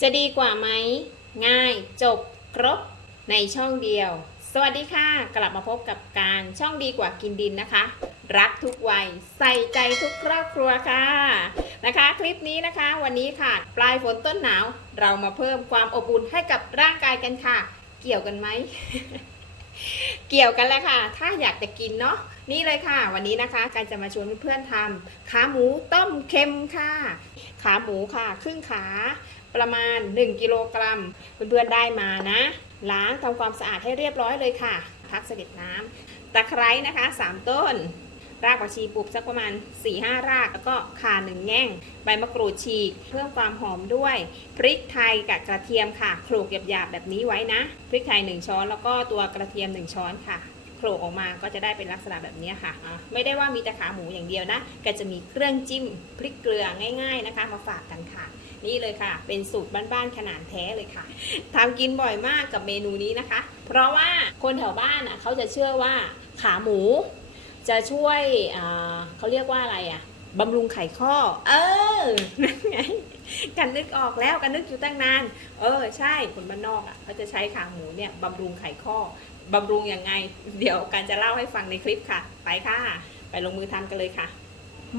จะดีกว่าไหม ง่ายจบครบในช่องเดียว สวัสดีค่ะ กลับมาพบกับการช่องดีกว่ากินดินนะคะ รักทุกวัย ใส่ใจทุกครอบครัวค่ะนะคะ คลิปนี้นะคะ วันนี้ค่ะ ปลายฝนต้นหนาว เรามาเพิ่มความอบอุ่นให้กับร่างกายกันค่ะ เกี่ยวกันไหม เกี่ยวกันแล้วค่ะ ถ้าอยากจะกินเนาะนี่เลยค่ะ วันนี้นะคะการจะมาชวนเพื่อนๆทำขาหมูต้มเค็มค่ะ ขาหมูค่ะ ครึ่งขา ประมาณ 1 กิโลกรัม เพื่อนๆได้มานะ ล้างทำความสะอาดให้เรียบร้อยเลยค่ะ พักเสด็จน้ำตะไคร้นะคะ 3 ต้น รากผักชีปลูกสักประมาณ 4-5 ราก แล้วก็ข่าหนึ่งแง่ง ใบมะกรูดฉีก เพิ่มความหอมด้วย พริกไทยกับกระเทียมค่ะโขลกหยาบๆแบบนี้ไว้นะ พริกไทย 1 ช้อน แล้วก็ตัวกระเทียม 1 ช้อนค่ะโขลกออกมาก็จะได้เป็นลักษณะแบบนี้ค่ะอะ ไม่ได้ว่ามีแต่ขาหมูอย่างเดียวนะ ก็จะมีเครื่องจิ้มพริกเกลือง่าย ๆนะคะ มาฝากกันค่ะ นี่เลยค่ะ เป็นสูตรบ้านๆขนาดแท้เลยค่ะทำกินบ่อยมากกับเมนูนี้นะคะ เพราะว่าคนแถวบ้านอะเขาจะเชื่อว่าขาหมู จะช่วยเขาเรียกว่าอะไรอะบำรุงไขข้อ เออ นั่นไง กันนึกออกแล้วกันนึกอยู่ตั้งนาน เออ ใช่ คนบ้านนอกอะเขาจะใช้ขาหมูเนี่ยบำรุงไขข้อบำรุงยังไง เดี๋ยวการจะเล่าให้ฟังในคลิปค่ะ ไปค่ะ ไปลงมือทำกันเลยค่ะ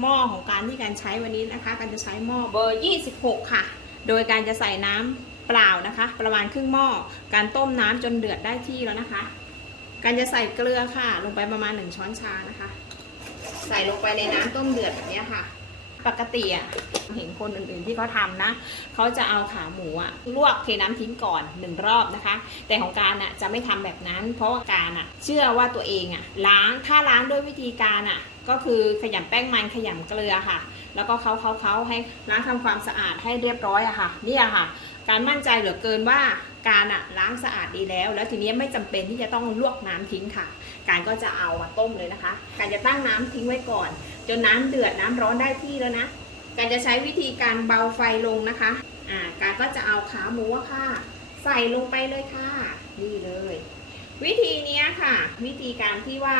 หม้อของการที่การใช้วันนี้นะคะ การจะใช้หม้อเบอร์ 26 ค่ะ โดยการจะใส่น้ำเปล่านะคะ ประมาณครึ่งหม้อ การต้มน้ำจนเดือดได้ที่แล้วนะคะ การจะใส่เกลือค่ะ ลงไปประมาณ 1 ช้อนชานะคะ ใส่ลงไปในน้ำต้มเดือดแบบนี้ค่ะ ปกติอะเห็นคนอื่นๆที่เขาทำนะ เขาจะเอาขาหมูอะลวกเทน้ำทิ้งก่อนหนึ่งรอบนะคะ แต่ของการอะจะไม่ทำแบบนั้น เพราะว่าการอะเชื่อว่าตัวเองอะล้างถ้าล้างด้วยวิธีการอะ ก็คือขยำแป้งมันขยำเกลือค่ะ แล้วก็เขาเขาเขาให้ล้างทำความสะอาดให้เรียบร้อยอะค่ะนี่อะค่ะ การมั่นใจเหลือเกินว่าการอะล้างสะอาดดีแล้ว แล้วทีนี้ไม่จำเป็นที่จะต้องลวกน้ำทิ้งค่ะ การก็จะเอามาต้มเลยนะคะ การจะตั้งน้ำทิ้งไว้ก่อน จนน้ำเดือดน้ำร้อนได้ที่แล้วนะการจะใช้วิธีการเบาไฟลงนะคะอ่าการก็จะเอาขาหมูอะค่ะ ใส่ลงไปเลยค่ะ นี่เลย วิธีนี้ค่ะ วิธีการที่ว่า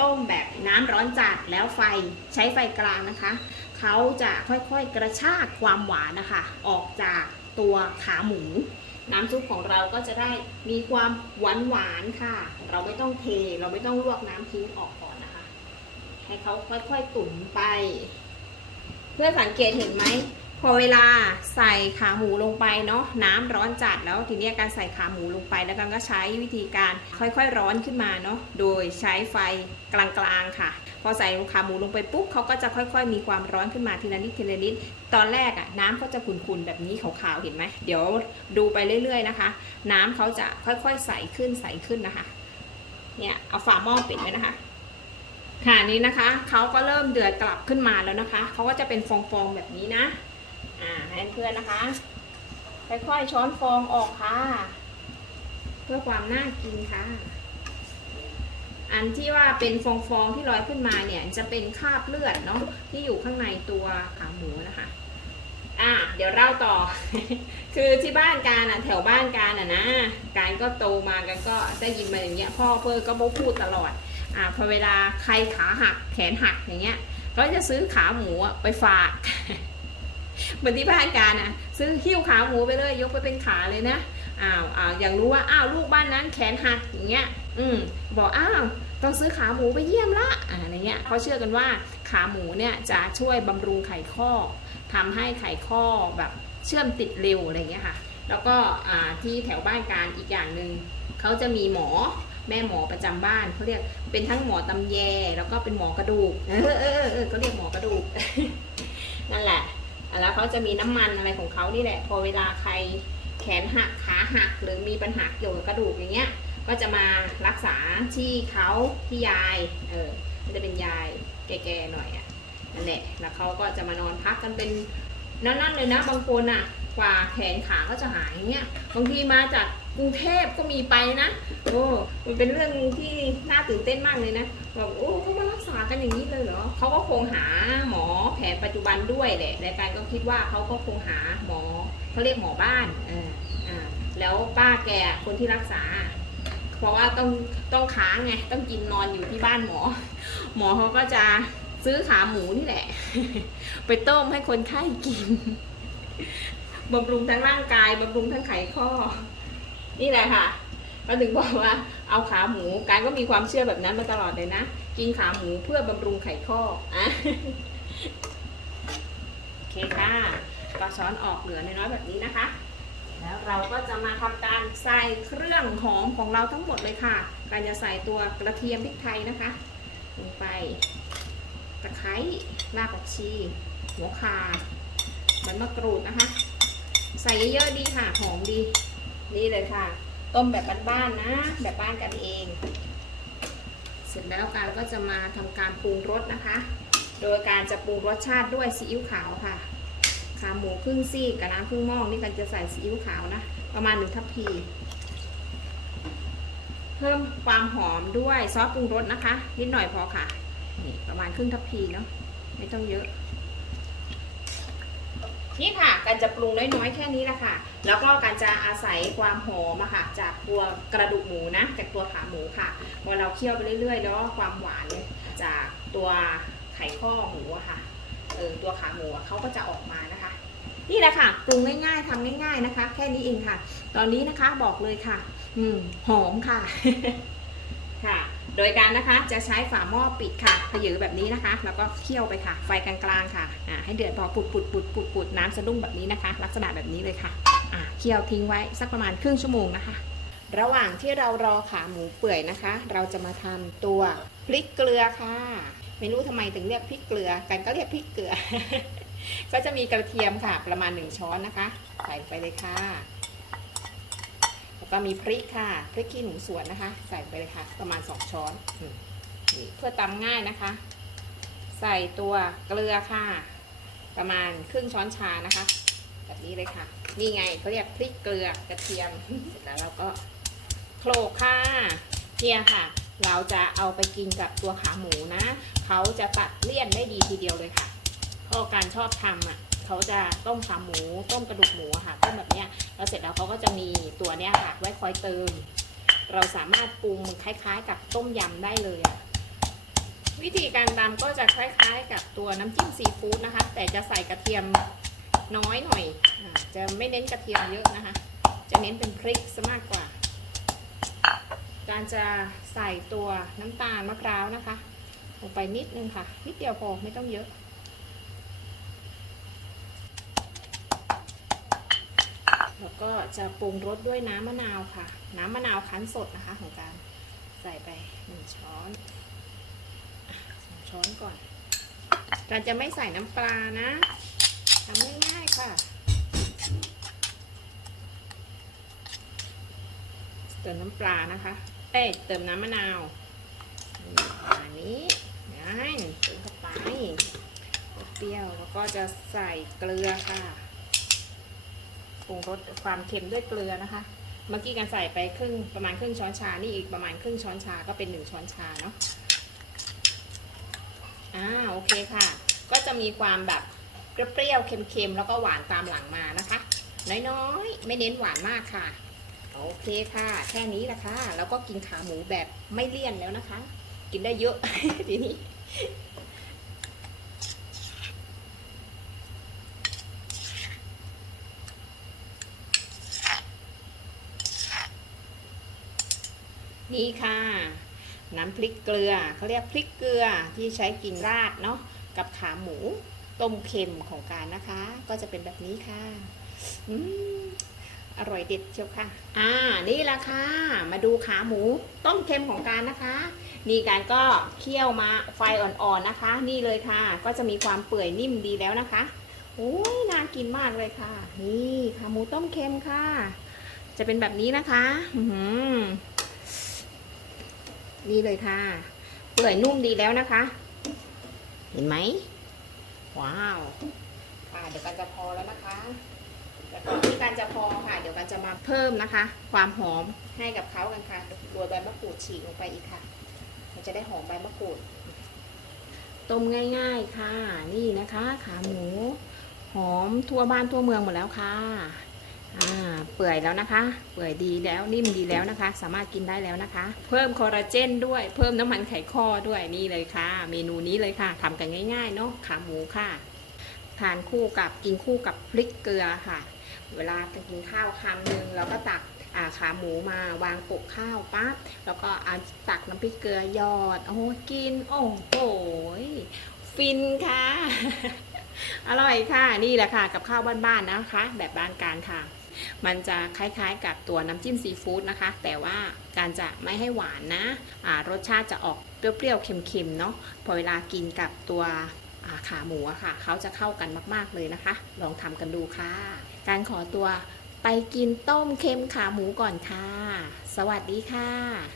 ต้มแบบน้ำร้อนจัดแล้วไฟใช้ไฟกลางนะคะ เขาจะค่อยๆกระชากความหวานนะคะ ออกจากตัวขาหมู น้ำซุปของเราก็จะได้มีความหวานหวานๆค่ะ เราไม่ต้องเทเราไม่ต้องลวกน้ำทิ้งออกก่อนนะคะ ให้เขาค่อยๆตุ๋นไป เพื่อสังเกตเห็นไหม พอเวลาใส่ขาหมูลงไปเนาะน้ำร้อนจัดแล้วทีนี้การใส่ขาหมูลงไปแล้วกันก็ใช้วิธีการค่อยๆร้อนขึ้นมาเนาะโดยใช้ไฟกลางๆค่ะ พอใส่ขาหมูลงไปปุ๊บเขาก็จะค่อยๆ มีความร้อนขึ้นมาทีละนิดทีละนิดตอนแรกอะน้ำเขาจะขุ่นๆแบบนี้ขาวๆเห็นไหมเดี๋ยวดูไปเรื่อยๆนะคะ น้ำเขาจะค่อยๆใสขึ้นใสขึ้นนะคะเนี่ยเอาฝาหม้อปิดไว้นะคะค่ะนี้นะคะเขาก็เริ่มเดือดกลับขึ้นมาแล้วนะคะเขาก็จะเป็นฟองๆแบบนี้นะ อ่าให้เพื่อนนะคะ ค่อยๆช้อนฟองออกค่ะ เพื่อความน่ากินค่ะ อันที่ว่าเป็นฟองๆที่ลอยขึ้นมาเนี่ยจะเป็นคราบเลือดเนาะที่อยู่ข้างในตัวขาหมูนะคะอ่าเดี๋ยวเล่าต่อ คือที่บ้านการอะแถวบ้านการอะนะ การก็โตมากันก็ได้ยินมาอย่างเงี้ยพ่อเพื่อก็พูดตลอดอ่าพอเวลาใครขาหักแขนหักอย่างเงี้ย ก็จะซื้อขาหมูไปฝาก เหมือนที่บ้านการอะ ซื้อหิ้วขาหมูไปเลย ยกไปเป็นขาเลยนะอ้าวอ้าวอย่างรู้ว่าอ้าวลูกบ้านนั้นแขนหักอย่างเงี้ย อืมบอกอ้าวต้องซื้อขาหมูไปเยี่ยมละอ่าอะไรเงี้ยเขาเชื่อกันว่าขาหมูเนี่ยจะช่วยบำรุงไขข้อทำให้ไขข้อแบบเชื่อมติดเร็วอะไรเงี้ยค่ะ แล้วก็ที่แถวบ้านการอีกอย่างหนึ่งเขาจะมีหมอแม่หมอประจำบ้านเขาเรียกเป็นทั้งหมอตำแยแล้วก็เป็นหมอ กระดูกเออเออเออเออเขาเรียกหมอกระดูกนั่นแหละ แล้วเขาจะมีน้ำมันอะไรของเขานี่แหละ พอเวลาใครแขนหักขาหักหรือมีปัญหาเกี่ยวกับกระดูกอย่างเงี้ย ก็จะมารักษาที่เขาที่ยาย เออ มันจะเป็นยายแก่ๆหน่อยอะ นั่นแหละ แล้วเขาก็จะมานอนพักกันเป็นนั่นๆเลยนะ บางคนอะ กว่าแขนขาก็จะหายอย่างเงี้ย บางทีมาจากกรุงเทพก็มีไปนะ โอ้ มันเป็นเรื่องที่น่าตื่นเต้นมากเลยนะ บอกโอ้เขามารักษา กันอย่างนี้เลยเหรอเขาก็คงหาหมอแผนปัจจุบันด้วยแหละรายการก็คิดว่าเขาก็คงหาหมอเขาเรียกหมอบ้านเอออ่าแล้วป้าแกคนที่รักษา เพราะว่าต้องต้องค้างไงต้องกินนอนอยู่ที่บ้านหมอ หมอเขาก็จะซื้อขาหมูนี่แหละ ไปต้มให้คนไข้กินบำรุงทั้งร่างกายบำรุงทั้งไขข้อ นี่แหละค่ะ ก็ถึงบอกว่าเอาขาหมูการก็มีความเชื่อแบบนั้นมาตลอดเลยนะ กินขาหมูเพื่อบำรุงไขข้ออะโอเคค่ะก็ช้อนออกเหลือน้อยๆแบบนี้นะคะ แล้วเราก็จะมาทำการใส่เครื่องหอมของเราทั้งหมดเลยค่ะ การจะใส่ตัวกระเทียมพริกไทยนะคะลงไปตะไคร้รากผักชี หัวคาใบมะกรูดนะคะ ใส่เยอะๆดีค่ะหอมดี นี่เลยค่ะ ต้มแบบบ้านๆนะ แบบบ้านกันเอง เสร็จแล้วการก็จะมาทำการปรุงรสนะคะ โดยการจะปรุงรสชาติด้วยซีอิ๊วขาวค่ะ ขาหมูครึ่งซี่กับน้ำครึ่งหม้อนี่กันจะใส่ซีอิ๊วขาวนะ ประมาณหนึ่งทัพพี เพิ่มความหอมด้วยซอสปรุงรสนะคะ นิดหน่อยพอค่ะ นี่ประมาณครึ่งทัพพีเนาะ ไม่ต้องเยอะ นี่ค่ะการจะปรุงน้อยๆแค่นี้แหละค่ะ แล้วก็การจะอาศัยความหอมอะค่ะจากตัวกระดูกหมูนะจากตัวขาหมูค่ะพอเราเคี่ยวไปเรื่อยๆ แล้วความหวานจากตัวไข่ข้อหมูอะค่ะเออตัวขาหมูเขาก็จะออกมานะคะ นี่แหละค่ะปรุงง่ายๆทำง่าย ๆนะคะ แค่นี้เองค่ะ ตอนนี้นะคะบอกเลยค่ะ อืมหอมค่ะ โดยการนะคะจะใช้ฝาหม้อปิดค่ะผยือแบบนี้นะคะ แล้วก็เคี่ยวไปค่ะ ไฟกลางๆค่ะอ่าให้เดือดพอปุดปุดปุดปุดปุดน้ำสะดุ้งแบบนี้นะคะ ลักษณะแบบนี้เลยค่ะอ่าเคี่ยวทิ้งไว้สักประมาณครึ่งชั่วโมงนะคะ ระหว่างที่เรารอขาหมูเปื่อยนะคะ เราจะมาทำตัวพริกเกลือค่ะ ไม่รู้ทำไมถึงเรียกพริกเกลือ กันก็เรียกพริกเกลือ ก็จะมีกระเทียมค่ะ ประมาณ1ช้อนนะคะ ใส่ไปเลยค่ะ ก็มีพริกค่ะ พริกขี้หนูสวนนะคะ ใส่ไปเลยค่ะ ประมาณ 2 ช้อนนี่เพื่อตำง่ายนะคะ ใส่ตัวเกลือค่ะ ประมาณครึ่งช้อนชานะคะ แบบนี้เลยค่ะ นี่ไงเขาเรียกพริกเกลือกระเทียมเสร็จแล้วเราก็โขลกค่ะเนี่ยค่ะ เราจะเอาไปกินกับตัวขาหมูนะ เขาจะตัดเลี่ยนได้ดีทีเดียวเลยค่ะเพราะการชอบทำอะ เขาจะต้มขาหมูต้มกระดูกหมูค่ะต้มแบบเนี้ยแล้วเสร็จแล้วเขาก็จะมีตัวเนี้ยค่ะไว้คอยเติม เราสามารถปรุงคล้าย ๆ กับต้มยำได้เลยอะวิธีการตำก็จะคล้าย ๆ กับตัวน้ำจิ้มซีฟู้ดนะคะ แต่จะใส่กระเทียมน้อยหน่อยอจะไม่เน้นกระเทียมเยอะนะคะ จะเน้นเป็นพริกซะมากกว่า การจะใส่ตัวน้ำตาลมะพร้าวนะคะลงไปนิดนึงค่ะ นิดเดียวพอไม่ต้องเยอะ แล้วก็จะปรุงรสด้วยน้ำมะนาวค่ะ น้ำมะนาวคั้นสดนะคะของการใส่ไปหนึ่งช้อนสองช้อนก่อนกาจะไม่ใส่น้ำปลานะทำง่ายๆค่ะเติมน้ำปลานะคะ เอ้เติมน้ำมะนาวอันนี้ง่ายเติมเข้าไปเปรี้ยวแล้วก็จะใส่เกลือค่ะ ปรุงรสความเค็มด้วยเกลือนะคะ เมื่อกี้กันใส่ไปครึ่งประมาณครึ่งช้อนชา นี่อีกประมาณครึ่งช้อนชาก็เป็นหนึ่งช้อนชาเนาะ อ่าโอเคค่ะ ก็จะมีความแบบเปรี้ยวๆเค็มๆแล้วก็หวานตามหลังมานะคะ น้อยๆ ไม่เน้นหวานมากค่ะ โอเคค่ะ แค่นี้แหละค่ะ แล้วก็กินขาหมูแบบไม่เลี่ยนแล้วนะคะ กินได้เยอะทีนี้ นี่ค่ะ น้ำพริกเกลือเขาเรียกพริกเกลือที่ใช้กินราดเนาะกับขาหมูต้มเค็มของการนะคะ ก็จะเป็นแบบนี้ค่ะอืมอร่อยเด็ดเชียวค่ะ อ่า นี่แหละค่ะ มาดูขาหมูต้มเค็มของการนะคะ นี่การก็เคี่ยวมาไฟอ่อนๆนะคะ นี่เลยค่ะ ก็จะมีความเปื่อยนิ่มดีแล้วนะคะโอ้ยน่ากินมากเลยค่ะ นี่ขาหมูต้มเค็มค่ะ จะเป็นแบบนี้นะคะ อื นี่เลยค่ะ เปื่อยนุ่มดีแล้วนะคะ เห็นไหม ว้าวค่ะเดี๋ยวกันจะพอแล้วนะคะแล้วก็ที่การจะพอค่ะ เดี๋ยวกันจะมาเพิ่มนะคะ ความหอมให้กับเขากันค่ะโรยใบมะกรูดฉีกลงไปอีกค่ะ มันจะได้หอมใบมะกรูด ต้มง่าย ๆค่ะ นี่นะคะ ขาหมู หอมทั่วบ้านทั่วเมืองหมดแล้วค่ะ เปื่อยแล้วนะคะ เปื่อยดีแล้วนิ่มดีแล้วนะคะ สามารถกินได้แล้วนะคะ เพิ่มคอลลาเจนด้วยเพิ่มน้ำมันไขข้อด้วยนี่เลยค่ะ เมนูนี้เลยค่ะทำกันง่ายๆเนาะขาหมูค่ะ ทานคู่กับกินคู่กับพริกเกลือค่ะ เวลาจะกินข้าวคำหนึ่งเราก็ตักขาหมูมาวางปกข้าวปั๊บแล้วก็เอาตักน้ำพริกเกลือหยอดโอ้กิน โอ้โหฟินค่ะ อร่อยค่ะนี่แหละค่ะ กับข้าวบ้านๆนะคะ แบบบ้านการค่ะ มันจะคล้ายๆ กับตัวน้ำจิ้มซีฟู้ดนะคะ แต่ว่าการจะไม่ให้หวานนะะรสชาติจะออกเปรี้ยวๆ เค็มๆ เนาะพอเวลากินกับตัวขาหมูอะค่ะ เขาจะเข้ากันมากๆเลยนะคะ ลองทำกันดูค่ะ การขอตัวไปกินต้มเค็มขาหมูก่อนค่ะ สวัสดีค่ะ